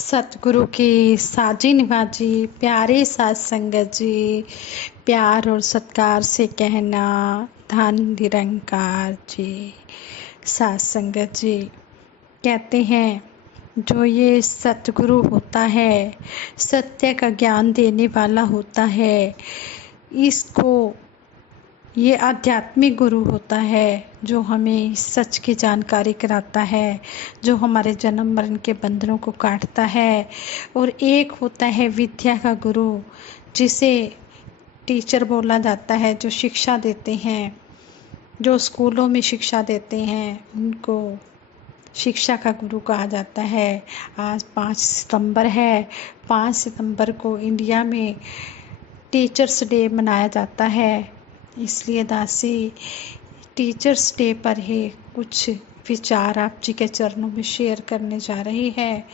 सतगुरु की साजी निभाजी प्यारे साथ संगत जी, प्यार और सत्कार से कहना धन निरंकार जी। साथ संगत जी कहते हैं जो ये सतगुरु होता है, सत्य का ज्ञान देने वाला होता है, इसको ये आध्यात्मिक गुरु होता है जो हमें सच की जानकारी कराता है, जो हमारे जन्म मरण के बंधनों को काटता है। और एक होता है विद्या का गुरु, जिसे टीचर बोला जाता है, जो शिक्षा देते हैं, जो स्कूलों में शिक्षा देते हैं, उनको शिक्षा का गुरु कहा जाता है। आज 5 सितंबर है। 5 सितंबर को इंडिया में टीचर्स डे मनाया जाता है। इसलिए दासी टीचर्स डे पर ही कुछ विचार आप जी के चरणों में शेयर करने जा रही है।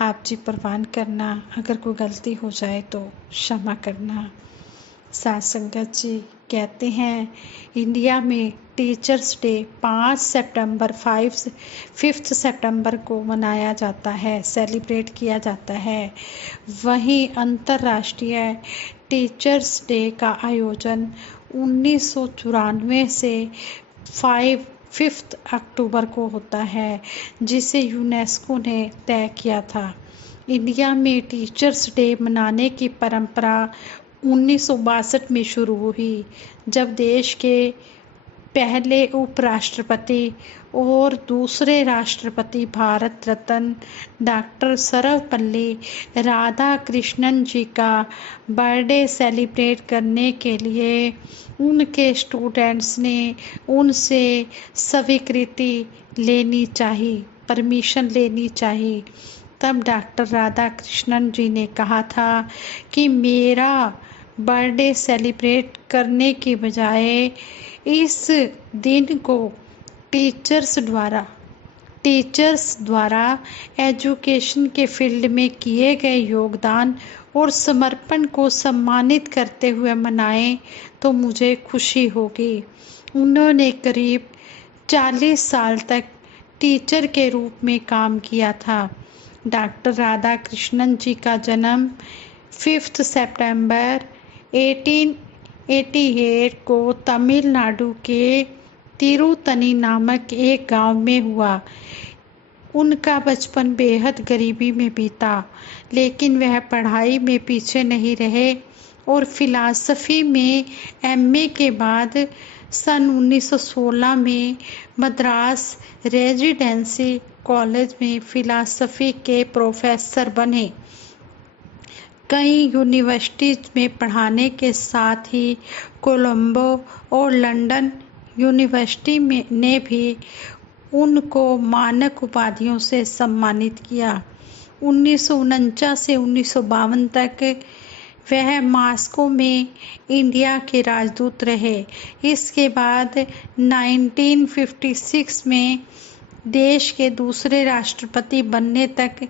आप जी प्रवान करना, अगर कोई गलती हो जाए तो क्षमा करना। साथ संगत जी कहते हैं इंडिया में टीचर्स डे 5 सितंबर को मनाया जाता है, सेलिब्रेट किया जाता है। वहीं अंतर्राष्ट्रीय टीचर्स डे का आयोजन 1994 से 5 अक्टूबर को होता है, जिसे यूनेस्को ने तय किया था। इंडिया में टीचर्स डे मनाने की परंपरा 1962 में शुरू हुई, जब देश के पहले उपराष्ट्रपति और दूसरे राष्ट्रपति भारत रत्न डॉक्टर सर्वपल्ली राधाकृष्णन जी का बर्थडे सेलिब्रेट करने के लिए उनके स्टूडेंट्स ने उनसे स्वीकृति लेनी चाहिए, परमिशन लेनी चाहिए। तब डॉक्टर राधाकृष्णन जी ने कहा था कि मेरा बर्थडे सेलिब्रेट करने की बजाय इस दिन को टीचर्स द्वारा एजुकेशन के फील्ड में किए गए योगदान और समर्पण को सम्मानित करते हुए मनाएं तो मुझे खुशी होगी। उन्होंने करीब 40 साल तक टीचर के रूप में काम किया था। डॉक्टर राधाकृष्णन जी का जन्म 5 सितंबर 1888 को तमिलनाडु के तिरुतनी नामक एक गांव में हुआ। उनका बचपन बेहद गरीबी में बीता, लेकिन वह पढ़ाई में पीछे नहीं रहे और फिलॉसफी में एमए के बाद सन 1916 में मद्रास रेजिडेंसी कॉलेज में फिलॉसफी के प्रोफेसर बने। कई यूनिवर्सिटीज में पढ़ाने के साथ ही कोलंबो और लंदन यूनिवर्सिटी ने भी उनको मानक उपाधियों से सम्मानित किया। 1949 से 1952 तक वह मॉस्को में इंडिया के राजदूत रहे। इसके बाद 1956 में देश के दूसरे राष्ट्रपति बनने तक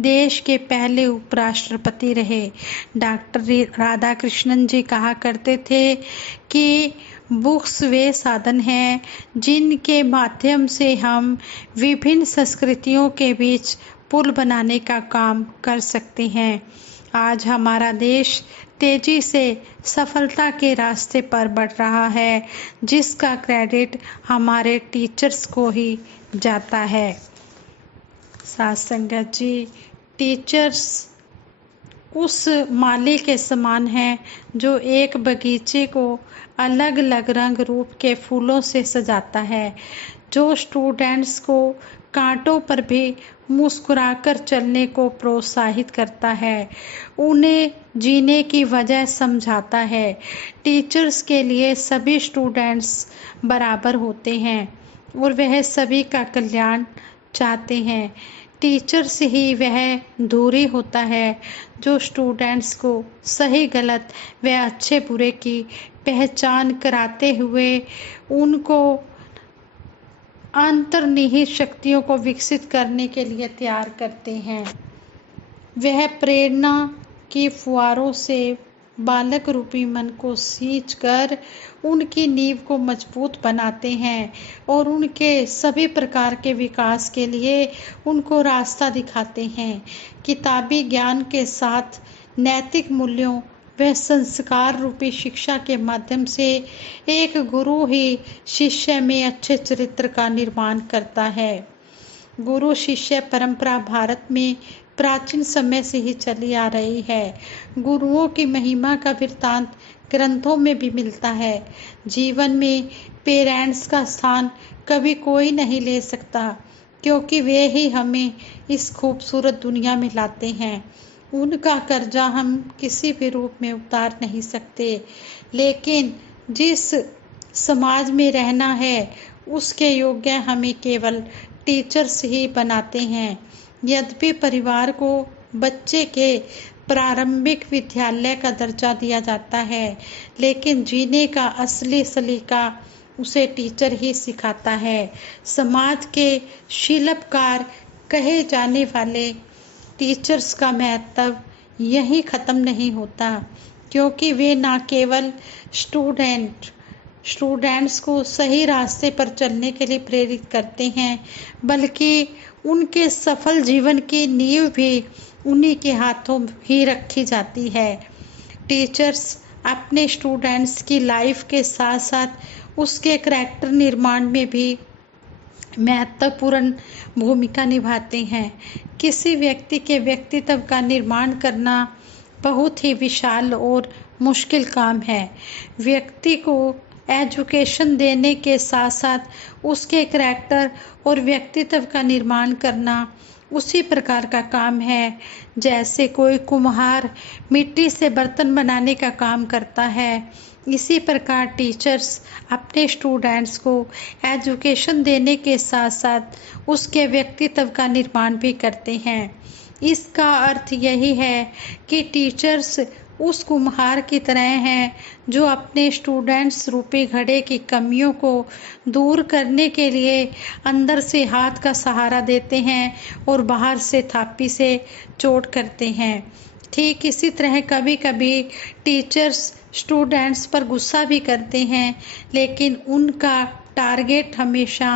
देश के पहले उपराष्ट्रपति रहे। डॉक्टर राधाकृष्णन जी कहा करते थे कि बुक्स वे साधन हैं जिनके माध्यम से हम विभिन्न संस्कृतियों के बीच पुल बनाने का काम कर सकते हैं। आज हमारा देश तेजी से सफलता के रास्ते पर बढ़ रहा है, जिसका क्रेडिट हमारे टीचर्स को ही जाता है। साथ संगत जी, टीचर्स उस माली के समान हैं जो एक बगीचे को अलग अलग रंग रूप के फूलों से सजाता है, जो स्टूडेंट्स को कांटों पर भी मुस्कुराकर चलने को प्रोत्साहित करता है, उन्हें जीने की वजह समझाता है। टीचर्स के लिए सभी स्टूडेंट्स बराबर होते हैं और वह सभी का कल्याण चाहते हैं। टीचर्स ही वह दूरी होता है जो स्टूडेंट्स को सही गलत व अच्छे बुरे की पहचान कराते हुए उनको अंतर्निहित शक्तियों को विकसित करने के लिए तैयार करते हैं। वह प्रेरणा की फुहारों से बालक रूपी मन को सींच कर उनकी नींव को मजबूत बनाते हैं और उनके सभी प्रकार के विकास के लिए उनको रास्ता दिखाते हैं। किताबी ज्ञान के साथ नैतिक मूल्यों व संस्कार रूपी शिक्षा के माध्यम से एक गुरु ही शिष्य में अच्छे चरित्र का निर्माण करता है। गुरु शिष्य परंपरा भारत में प्राचीन समय से ही चली आ रही है। गुरुओं की महिमा का वृत्तांत ग्रंथों में भी मिलता है। जीवन में पेरेंट्स का स्थान कभी कोई नहीं ले सकता, क्योंकि वे ही हमें इस खूबसूरत दुनिया में लाते हैं। उनका कर्जा हम किसी भी रूप में उतार नहीं सकते, लेकिन जिस समाज में रहना है उसके योग्य हमें केवल टीचर्स ही बनाते हैं। यद्यपि परिवार को बच्चे के प्रारंभिक विद्यालय का दर्जा दिया जाता है, लेकिन जीने का असली सलीका उसे टीचर ही सिखाता है। समाज के शिल्पकार कहे जाने वाले टीचर्स का महत्व यहीं ख़त्म नहीं होता, क्योंकि वे न केवल स्टूडेंट्स को सही रास्ते पर चलने के लिए प्रेरित करते हैं, बल्कि उनके सफल जीवन की नींव भी उन्हीं के हाथों ही रखी जाती है। टीचर्स अपने स्टूडेंट्स की लाइफ के साथ साथ उसके करैक्टर निर्माण में भी महत्वपूर्ण भूमिका निभाते हैं। किसी व्यक्ति के व्यक्तित्व का निर्माण करना बहुत ही विशाल और मुश्किल काम है। व्यक्ति को एजुकेशन देने के साथ साथ उसके करैक्टर और व्यक्तित्व का निर्माण करना उसी प्रकार का काम है जैसे कोई कुम्हार मिट्टी से बर्तन बनाने का काम करता है। इसी प्रकार टीचर्स अपने स्टूडेंट्स को एजुकेशन देने के साथ साथ उसके व्यक्तित्व का निर्माण भी करते हैं। इसका अर्थ यही है कि टीचर्स उस कुम्हार की तरह हैं जो अपने स्टूडेंट्स रूपी घड़े की कमियों को दूर करने के लिए अंदर से हाथ का सहारा देते हैं और बाहर से थापी से चोट करते हैं। ठीक इसी तरह कभी कभी टीचर्स स्टूडेंट्स पर गुस्सा भी करते हैं, लेकिन उनका टारगेट हमेशा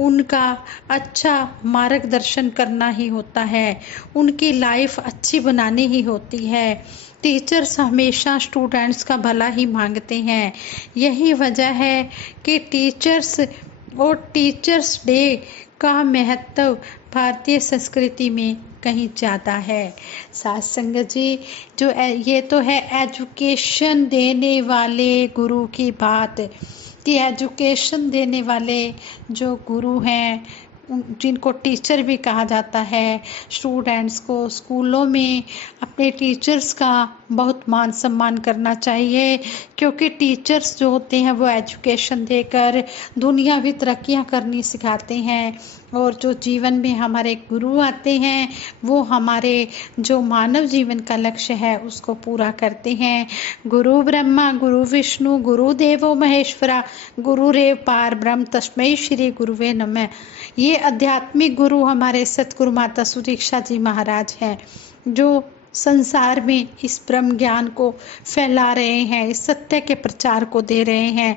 उनका अच्छा मार्गदर्शन करना ही होता है, उनकी लाइफ अच्छी बनानी ही होती है। टीचर्स हमेशा स्टूडेंट्स का भला ही मांगते हैं। यही वजह है कि टीचर्स और टीचर्स डे का महत्व भारतीय संस्कृति में कहीं ज़्यादा है। साथ संगत जी, जो ये तो है एजुकेशन देने वाले गुरु की बात कि एजुकेशन देने वाले जो गुरु हैं जिनको टीचर भी कहा जाता है, स्टूडेंट्स को स्कूलों में अपने टीचर्स का बहुत मान सम्मान करना चाहिए, क्योंकि टीचर्स जो होते हैं वो एजुकेशन देकर दुनियावी तरक्कियां करनी सिखाते हैं। और जो जीवन में हमारे गुरु आते हैं वो हमारे जो मानव जीवन का लक्ष्य है उसको पूरा करते हैं। गुरु ब्रह्मा गुरु विष्णु गुरु देवो महेश्वरा गुरुरेव पार ब्रह्म तस्मै श्री गुरुवे नमः। ये आध्यात्मिक गुरु हमारे सतगुरु माता सुदीक्षा जी महाराज हैं, जो संसार में इस ब्रह्म ज्ञान को फैला रहे हैं, इस सत्य के प्रचार को दे रहे हैं।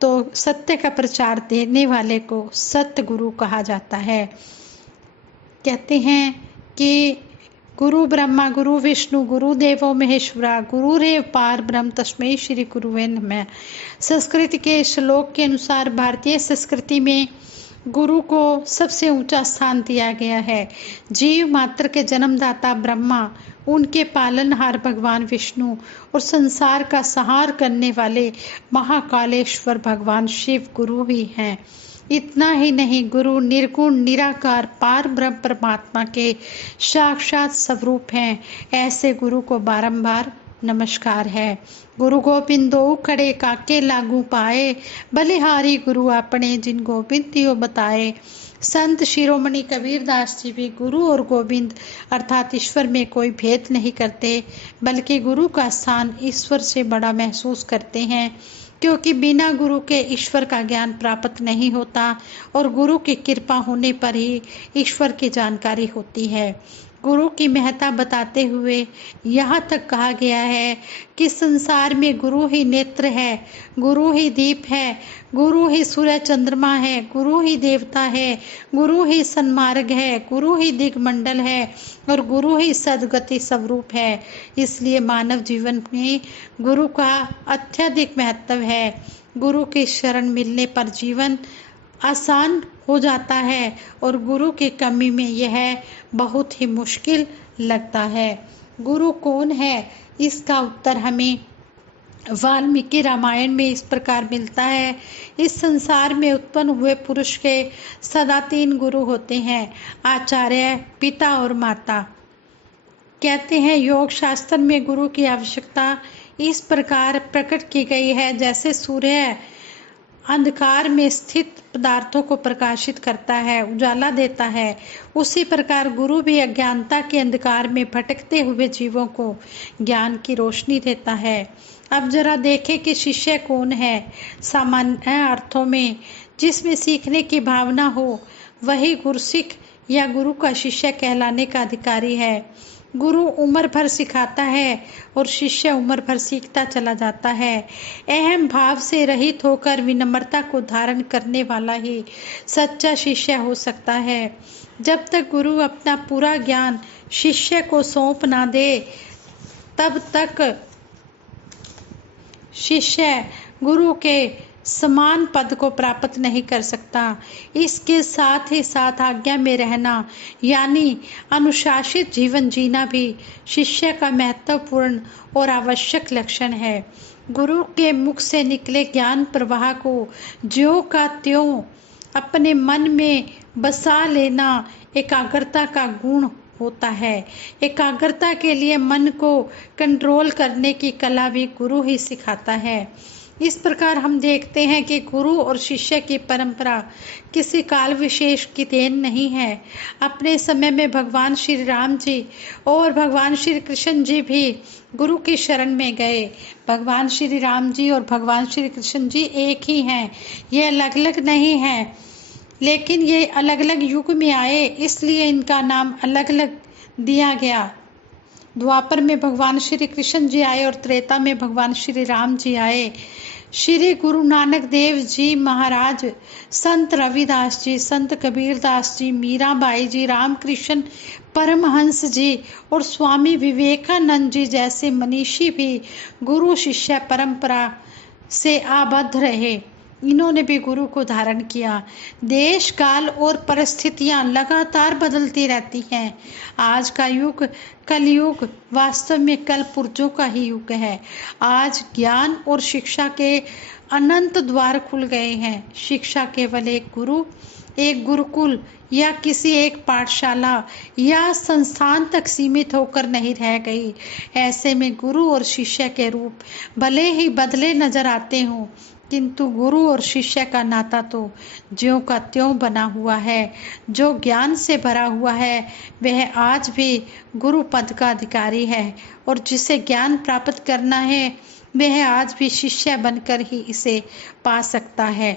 तो सत्य का प्रचार देने वाले को सत्य गुरु कहा जाता है। कहते हैं कि गुरु ब्रह्मा गुरु विष्णु गुरु देवो महेश्वरा गुरुरेव पार ब्रह्म तस्मै श्री गुरुवे नमः। संस्कृत के श्लोक के अनुसार भारतीय संस्कृति में गुरु को सबसे ऊंचा स्थान दिया गया है। जीव मात्र के जन्मदाता ब्रह्मा, उनके पालनहार भगवान विष्णु और संसार का संहार करने वाले महाकालेश्वर भगवान शिव गुरु ही हैं। इतना ही नहीं, गुरु निर्गुण निराकार पार ब्रह्म परमात्मा के साक्षात स्वरूप हैं। ऐसे गुरु को बारंबार नमस्कार है। गुरु गोबिंदो खड़े काके लागू पाए, बलिहारी गुरु अपने जिन गोविंद तियो बताए। संत शिरोमणि कबीरदास जी भी गुरु और गोविंद अर्थात ईश्वर में कोई भेद नहीं करते, बल्कि गुरु का स्थान ईश्वर से बड़ा महसूस करते हैं, क्योंकि बिना गुरु के ईश्वर का ज्ञान प्राप्त नहीं होता और गुरु की कृपा होने पर ही ईश्वर की जानकारी होती है। गुरु की महत्ता बताते हुए यहाँ तक कहा गया है कि संसार में गुरु ही नेत्र है, गुरु ही दीप है, गुरु ही सूर्य चंद्रमा है, गुरु ही देवता है, गुरु ही सन्मार्ग है, गुरु ही दिग्मंडल है और गुरु ही सद्गति स्वरूप है। इसलिए मानव जीवन में गुरु का अत्यधिक महत्व है। गुरु की शरण मिलने पर जीवन आसान हो जाता है और गुरु की कमी में यह बहुत ही मुश्किल लगता है। गुरु कौन है, इसका उत्तर हमें वाल्मीकि रामायण में इस प्रकार मिलता है। इस संसार में उत्पन्न हुए पुरुष के सदा 3 गुरु होते हैं, आचार्य, पिता और माता। कहते हैं योग शास्त्र में गुरु की आवश्यकता इस प्रकार प्रकट की गई है, जैसे सूर्य अंधकार में स्थित पदार्थों को प्रकाशित करता है, उजाला देता है, उसी प्रकार गुरु भी अज्ञानता के अंधकार में भटकते हुए जीवों को ज्ञान की रोशनी देता है। अब जरा देखें कि शिष्य कौन है। सामान्य अर्थों में जिसमें सीखने की भावना हो वही गुरसिक या गुरु का शिष्य कहलाने का अधिकारी है। गुरु उम्र भर सिखाता है और शिष्य उम्र भर सीखता चला जाता है। अहम भाव से रहित होकर विनम्रता को धारण करने वाला ही सच्चा शिष्य हो सकता है। जब तक गुरु अपना पूरा ज्ञान शिष्य को सौंप ना दे तब तक शिष्य गुरु के समान पद को प्राप्त नहीं कर सकता। इसके साथ ही साथ आज्ञा में रहना यानी अनुशासित जीवन जीना भी शिष्य का महत्वपूर्ण और आवश्यक लक्षण है। गुरु के मुख से निकले ज्ञान प्रवाह को ज्यों का त्यों अपने मन में बसा लेना एकाग्रता का गुण होता है। एकाग्रता के लिए मन को कंट्रोल करने की कला भी गुरु ही सिखाता है। इस प्रकार हम देखते हैं कि गुरु और शिष्य की परंपरा किसी काल विशेष की देन नहीं है। अपने समय में भगवान श्री राम जी और भगवान श्री कृष्ण जी भी गुरु की शरण में गए। भगवान श्री राम जी और भगवान श्री कृष्ण जी एक ही हैं, ये अलग अलग नहीं हैं, लेकिन ये अलग अलग युग में आए इसलिए इनका नाम अलग अलग दिया गया। द्वापर में भगवान श्री कृष्ण जी आए और त्रेता में भगवान श्री राम जी आए। श्री गुरु नानक देव जी महाराज, संत रविदास जी, संत कबीरदास जी, मीराबाई जी, रामकृष्ण परमहंस जी और स्वामी विवेकानंद जी जैसे मनीषी भी गुरु शिष्य परंपरा से आबद्ध रहे। इन्होंने भी गुरु को धारण किया। देश काल और परिस्थितियां लगातार बदलती रहती हैं। आज का युग कलयुग वास्तव में कल पुर्जों का ही युग है। आज ज्ञान और शिक्षा के अनंत द्वार खुल गए हैं। शिक्षा केवल एक गुरु, एक गुरुकुल या किसी एक पाठशाला या संस्थान तक सीमित होकर नहीं रह गई। ऐसे में गुरु और शिष्य के रूप भले ही बदले नजर आते हों, किंतु गुरु और शिष्य का नाता तो ज्यों का त्यों बना हुआ है। जो ज्ञान से भरा हुआ है वह आज भी गुरु पद का अधिकारी है और जिसे ज्ञान प्राप्त करना है वह आज भी शिष्य बनकर ही इसे पा सकता है।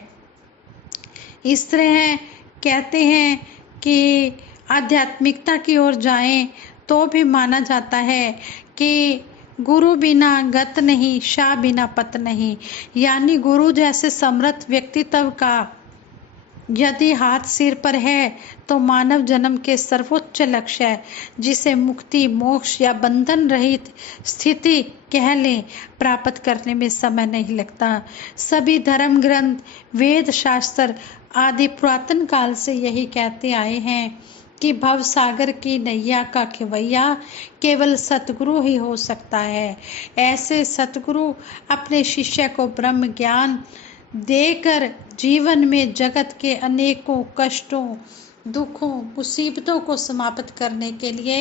इस तरह कहते हैं कि आध्यात्मिकता की ओर जाएं तो भी माना जाता है कि गुरु बिना गत नहीं, शाह बिना पत नहीं। यानी गुरु जैसे समर्थ व्यक्तित्व का यदि हाथ सिर पर है तो मानव जन्म के सर्वोच्च लक्ष्य है, जिसे मुक्ति, मोक्ष या बंधन रहित स्थिति कह लें, प्राप्त करने में समय नहीं लगता। सभी धर्म ग्रंथ, वेद शास्त्र आदि पुरातन काल से यही कहते आए हैं कि भव सागर की नैया का खेवैया केवल सतगुरु ही हो सकता है। ऐसे सतगुरु अपने शिष्य को ब्रह्म ज्ञान देकर जीवन में जगत के अनेकों कष्टों, दुखों, मुसीबतों को समाप्त करने के लिए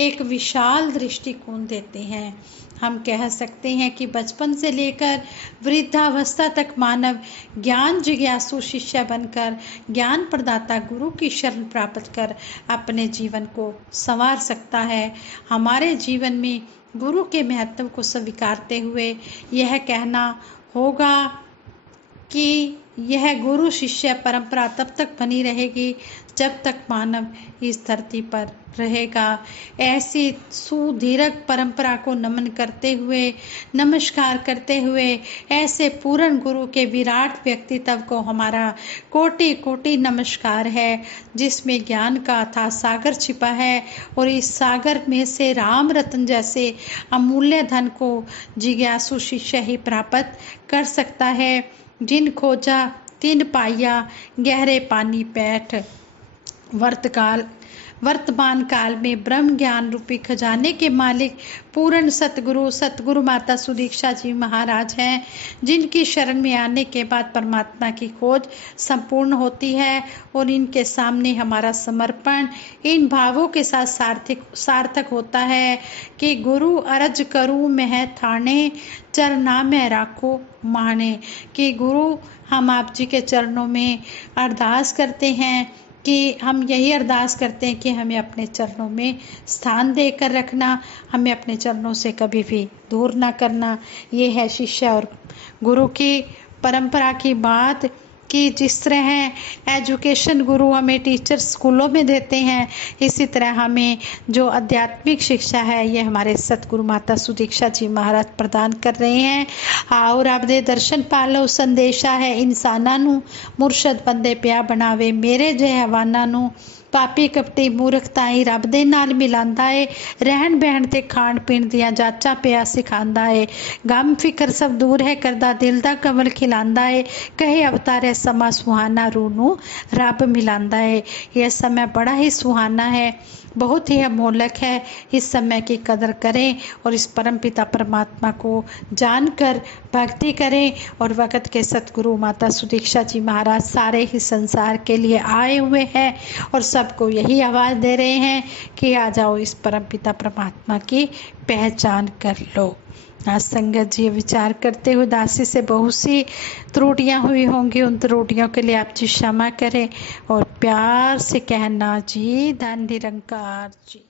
एक विशाल दृष्टिकोण देते हैं। हम कह सकते हैं कि बचपन से लेकर वृद्धावस्था तक मानव ज्ञान जिज्ञासु शिष्य बनकर ज्ञान प्रदाता गुरु की शरण प्राप्त कर अपने जीवन को संवार सकता है। हमारे जीवन में गुरु के महत्व को स्वीकारते हुए यह कहना होगा कि यह गुरु शिष्य परंपरा तब तक बनी रहेगी जब तक मानव इस धरती पर रहेगा। ऐसी सुदीर्घ परंपरा को नमन करते हुए, नमस्कार करते हुए, ऐसे पूर्ण गुरु के विराट व्यक्तित्व को हमारा कोटि कोटि नमस्कार है, जिसमें ज्ञान का अथाह सागर छिपा है। और इस सागर में से राम रतन जैसे अमूल्य धन को जिज्ञासु शिष्य ही प्राप्त कर सकता है। जिन खोजा तिन पाया, गहरे पानी पैठ। वर्तमान काल में ब्रह्म ज्ञान रूपी खजाने के मालिक पूर्ण सतगुरु माता सुदीक्षा जी महाराज हैं, जिनकी शरण में आने के बाद परमात्मा की खोज संपूर्ण होती है। और इनके सामने हमारा समर्पण इन भावों के साथ सार्थक होता है कि गुरु अरज करूँ मैं थाने, चरना में राखो माने। कि गुरु, हम आप जी के चरणों में अरदास करते हैं कि हम यही अरदास करते हैं कि हमें अपने चरणों में स्थान देकर रखना, हमें अपने चरणों से कभी भी दूर ना करना। ये है शिष्य और गुरु की परंपरा की बात। कि जिस तरह एजुकेशन गुरु हमें टीचर स्कूलों में देते हैं, इसी तरह हमें जो आध्यात्मिक शिक्षा है ये हमारे सतगुरु माता सुदीक्षा जी महाराज प्रदान कर रहे हैं। और आपदे दर्शन पालो संदेशा है इंसाना नू, मुर्शद बंदे पिया बनावे मेरे जे हवाना नू। पापी कपटी मूर्खता ही रब दे नाल मिलांदा है, रहन बहन ते खाण पीण दियां जाचां पिया सिखांदा है। गम फिकर सब दूर है करदा दिल दा कमल खिलांदा है, कहे अवतारे समा सुहाना रूह नू रब मिलांदा है। यह समय बड़ा ही सुहाना है, बहुत ही अमोलक है। इस समय की कदर करें और इस परमपिता परमात्मा को जानकर भक्ति करें। और वक़्त के सतगुरु माता सुदीक्षा जी महाराज सारे ही संसार के लिए आए हुए हैं और सबको यही आवाज़ दे रहे हैं कि आ जाओ, इस परमपिता परमात्मा की पहचान कर लो। आज संगत जी विचार करते हुए दासी से बहुत सी त्रुटियां हुई होंगी, उन त्रुटियों के लिए आप जी क्षमा करें और प्यार से कहना जी धन निरंकार जी।